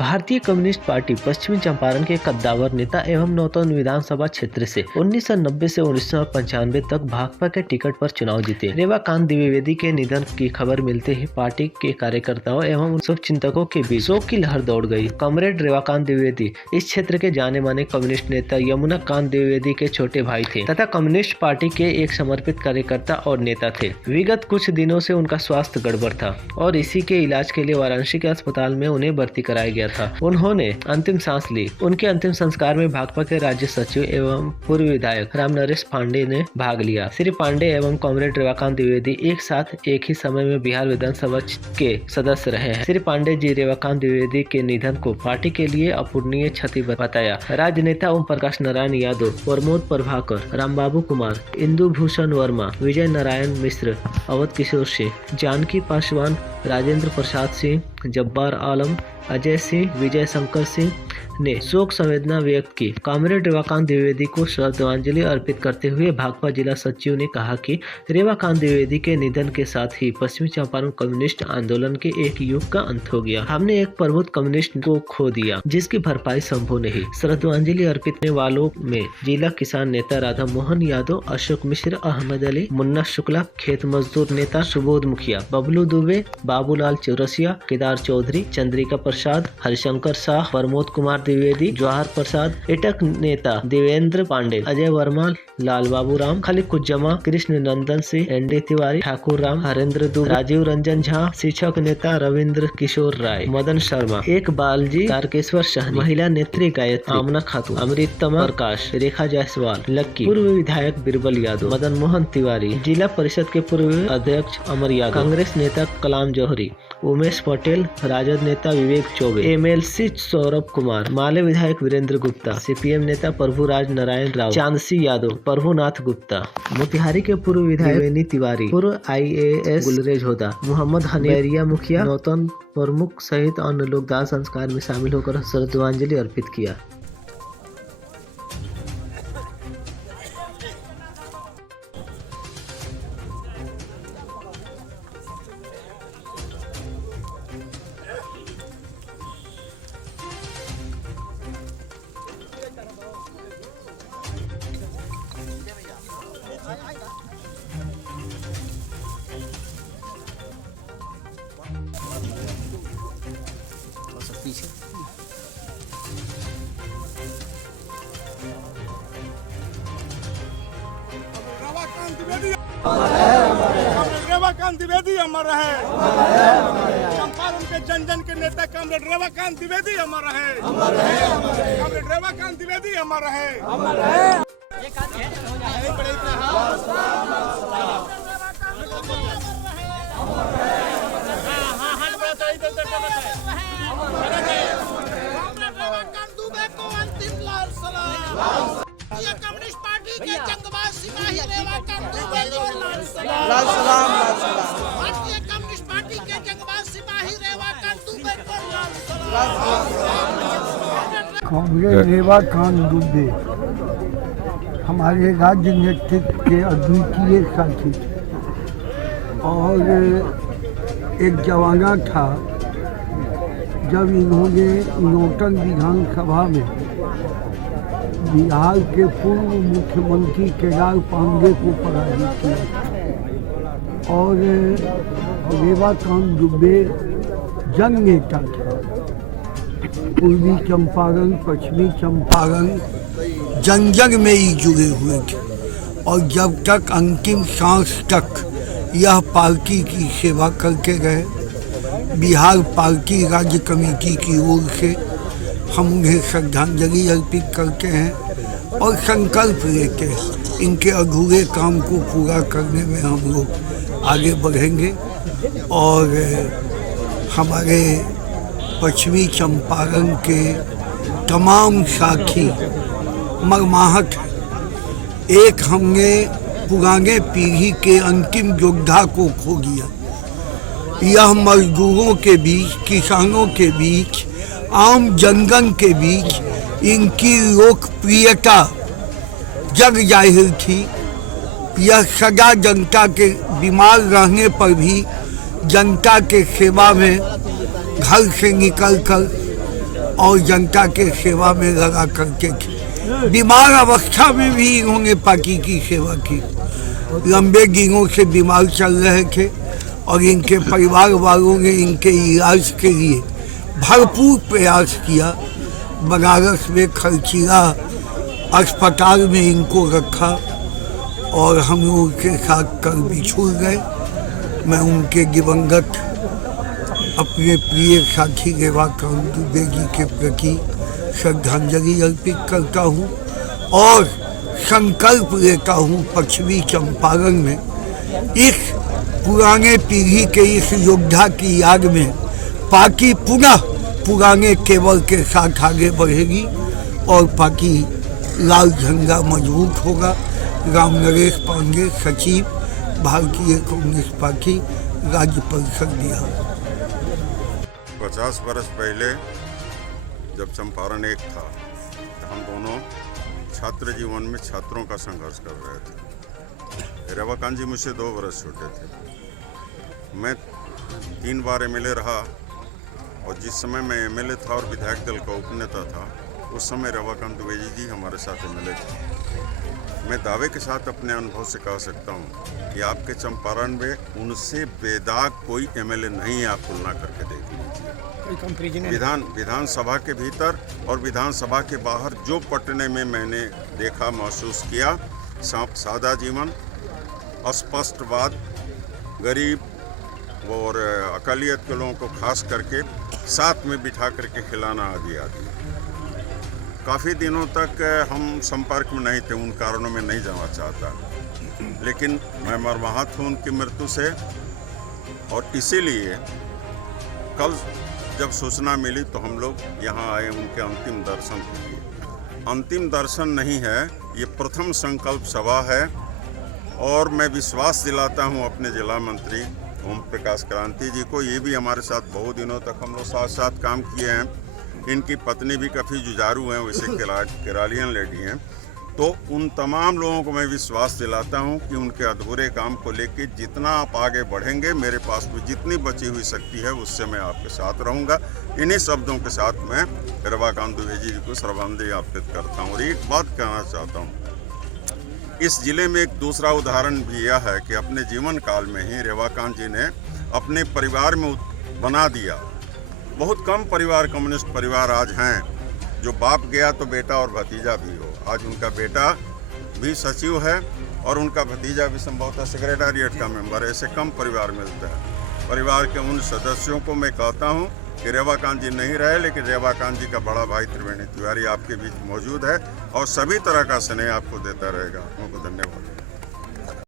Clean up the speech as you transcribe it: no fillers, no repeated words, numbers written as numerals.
भारतीय communist party पश्चिमी चंपारण के कद्दावर नेता एवं नौतन विधानसभा क्षेत्र से 1990 से 1995 तक भाकपा के टिकट पर चुनाव जीते। रेवाकांत द्विवेदी के निधन की खबर मिलते ही पार्टी के कार्यकर्ताओं एवं शुभचिंतकों के बीच शोक की लहर दौड़ गई। कॉमरेड रेवाकांत द्विवेदी इस क्षेत्र के जाने माने कम्युनिस्ट नेता यमुना कांत द्विवेदी के छोटे भाई थे तथा कम्युनिस्ट पार्टी के एक समर्पित कार्यकर्ता और नेता थे। विगत कुछ दिनों से उनका स्वास्थ्य गड़बड़ था और इसी के इलाज के लिए वाराणसी के अस्पताल में उन्हें भर्ती कराया गया था। उन्होंने अंतिम सांस ली। उनके अंतिम संस्कार में भाकपा के राज्य सचिव एवं पूर्व विधायक राम नरेश पांडे ने भाग लिया। श्री पांडे एवं कॉमरेड रेवाकांत द्विवेदी एक साथ एक ही समय में बिहार विधानसभा के सदस्य रहे हैं। श्री पांडे जी रेवाकांत द्विवेदी के निधन को पार्टी के लिए अपूरणीय क्षति बताया। राजनेता ओम प्रकाश नारायण यादव, प्रमोद प्रभाकर, रामबाबू कुमार, इंदु भूषण वर्मा, विजय नारायण मिश्र, अवध किशोर सिंह, जानकी पासवान, राजेंद्र प्रसाद सिंह, जब्बार आलम, अजय सिंह, विजय शंकर सिंह ने शोक संवेदना व्यक्त की। कॉमरेड रेवाकांत द्विवेदी को श्रद्धांजलि अर्पित करते हुए भाकपा जिला सचिव ने कहा कि रेवाकांत द्विवेदी के निधन के साथ ही पश्चिमी चंपारण कम्युनिस्ट आंदोलन के एक युग का अंत हो गया। हमने एक प्रबुद्ध कम्युनिस्ट को खो दिया जिसकी भरपाई संभव नहीं। श्रद्धांजलि अर्पित करने वालों में जिला किसान नेता राधा मोहन यादव, अशोक मिश्र, अहमद अली, मुन्ना शुक्ला, खेत मजदूर नेता सुबोध मुखिया, बबलू दुबे, बाबूलाल चौरसिया, केदार चौधरी, चंद्रिका प्रसाद, हरिशंकर शाह, प्रमोद कुमार द्विवेदी, जवाहर प्रसाद, एटक नेता देवेंद्र पांडे, अजय वर्मा, लाल बाबू राम, खालिद कुज्जमा, कृष्ण नंदन सिंह, एनडी तिवारी, ठाकुर राम, हरेंद्र दुबे, राजीव रंजन झा, शिक्षक नेता रविंद्र किशोर राय, मदन शर्मा, एक बालजी, तारकेश्वर सहनी, महिला नेत्री गायत्री, आमना खातून, अमृतमा प्रकाश, रेखा जायसवाल, लक्की, पूर्व विधायक बिरबल यादव, मदन मोहन तिवारी, जिला परिषद के पूर्व अध्यक्ष अमर यादव, कांग्रेस नेता कलाम जौहरी, उमेश पटेल, राजद नेता विवेक चौबे, एमएलसी सौरभ कुमार, माले विधायक वीरेंद्र गुप्ता, सीपीएम नेता प्रभुराज नारायण राव, चांदसी यादव, प्रभुनाथ गुप्ता, मोतिहारी के पूर्व विधायक वेनी तिवारी, पूर्व IAS गुलरेज होदा, मोहम्मद हनीरिया मुखिया, नौतन प्रमुख सहित अन्य लोग दाह संस्कार में शामिल होकर श्रद्धांजलि अर्पित किया। पीछे रेवाकांत द्विवेदी अमर रहे। चंपारण के जन जन के नेता कॉमरेड रेवाकांत द्विवेदी अमर रहे। कॉमरेड रेवाकांत द्विवेदी अमर रहे। कम्युनिस्ट पार्टी के जंगबाज सिपाही रेवाकांत दुबे को लाल सलाम। भारतीय कम्युनिस्ट पार्टी के जंगबाज सिपाही रेवाकांत दुबे को लाल सलाम। कॉमरेड रेवाकांत दुबे हमारे राज्य नेतृत्व के अद्वितीय साथी थे और एक जमाना था जब इन्होंने नौतन विधानसभा में बिहार के पूर्व मुख्यमंत्री केदार पांडे को पराजित किया और रेवाकांत दुबे जन नेता थे। पूर्वी चंपारण, पश्चिमी चंपारण जन जन में ही जुड़े हुए थे और जब तक अंतिम सांस तक यह पार्टी की सेवा करके गए। बिहार पार्टी राज्य कमेटी की ओर से हम उन्हें श्रद्धांजलि अर्पित करते हैं और संकल्प लेते हैं इनके अधूरे काम को पूरा करने में हम लोग आगे बढ़ेंगे और हमारे पश्चिमी चंपारण के तमाम साथी मर्माहत हैं। एक हमने पुराने पीढ़ी के अंतिम योद्धा को खो दिया। यह मजदूरों के बीच, किसानों के बीच, आम जनगण के बीच इनकी लोकप्रियता जग जाहिर थी। यह सदा जनता के बीमार रहने पर भी जनता के सेवा में घर से निकलकर और जनता के सेवा में लगा करके थे। बीमार अवस्था में भी इन्होंने पार्टी की सेवा की। लंबे दिनों से बीमार चल रहे थे और इनके परिवार वालों ने इनके इलाज के लिए भरपूर प्रयास किया। बनारस में खर्चीला अस्पताल में इनको रखा और हम उनके साथ कल बिछुड़ गए। मैं उनके दिवंगत अपने प्रिय साथी रेवाकांत दुबे जी के प्रति श्रद्धांजलि अर्पित करता हूँ और संकल्प लेता हूँ पश्चिमी चंपारण में इस पुराने पीढ़ी के इस योद्धा की याद में पार्टी पुनः पुराने केवल के साथ आगे बढ़ेगी और पार्टी लाल झंडा मजबूत होगा। राम नरेश पांडे, सचिव, भारतीय कम्युनिस्ट पार्टी, राज्य परिषद बिहार। 50 वर्ष पहले जब चंपारण एक था, हम दोनों छात्र जीवन में छात्रों का संघर्ष कर रहे थे। रेवाकांत जी मुझसे 2 वर्ष छोटे थे। मैं 3 बार एमएलए रहा और जिस समय मैं एमएलए था और विधायक दल का उपनेता था, उस समय रेवाकांत दुबे जी हमारे साथ एमएलए थे। मैं दावे के साथ अपने अनुभव से कह सकता हूँ कि आपके चंपारण में उनसे बेदाग कोई एमएलए नहीं है। आप तुलना करके देख लीजिए। विधानसभा के भीतर और विधानसभा के बाहर जो पटने में मैंने देखा, महसूस किया, सादा जीवन, अस्पष्टवाद, गरीब और अकालियत के लोगों को खास करके साथ में बिठा करके खिलाना आदि आदि। काफ़ी दिनों तक हम संपर्क में नहीं थे, उन कारणों में नहीं जाना चाहता, लेकिन मैं मर्माहत हूँ उनकी मृत्यु से। और इसीलिए कल जब सूचना मिली तो हम लोग यहाँ आए उनके अंतिम दर्शन के लिए। अंतिम दर्शन नहीं है, ये प्रथम संकल्प सभा है। और मैं विश्वास दिलाता हूँ अपने जिला मंत्री ओम प्रकाश क्रांति जी को, ये भी हमारे साथ बहुत दिनों तक हम लोग साथ साथ काम किए हैं। इनकी पत्नी भी काफ़ी जुझारू हैं, वैसे केरालियन लेडी हैं। तो उन तमाम लोगों को मैं विश्वास दिलाता हूं कि उनके अधूरे काम को लेकर जितना आप आगे बढ़ेंगे, मेरे पास में जितनी बची हुई शक्ति है उससे मैं आपके साथ रहूंगा। इन्हीं शब्दों के साथ मैं रेवाकांत दुबे जी को श्रद्धांजलि अर्पित करता हूँ। और एक बात कहना चाहता हूँ, इस जिले में एक दूसरा उदाहरण भी यह है कि अपने जीवन काल में ही रेवाकांत जी ने अपने परिवार में बना दिया। बहुत कम परिवार, कम्युनिस्ट परिवार आज हैं जो बाप गया तो बेटा और भतीजा भी हो। आज उनका बेटा भी सचिव है और उनका भतीजा भी संभवतः सेक्रेटेरिएट का मेंबर है। ऐसे कम परिवार मिलते हैं। परिवार के उन सदस्यों को मैं कहता हूं कि रेवाकांत जी नहीं रहे, लेकिन रेवाकांत जी का बड़ा भाई त्रिवेणी तिवारी आपके बीच मौजूद है और सभी तरह का स्नेह आपको देता रहेगा। उनको धन्यवाद।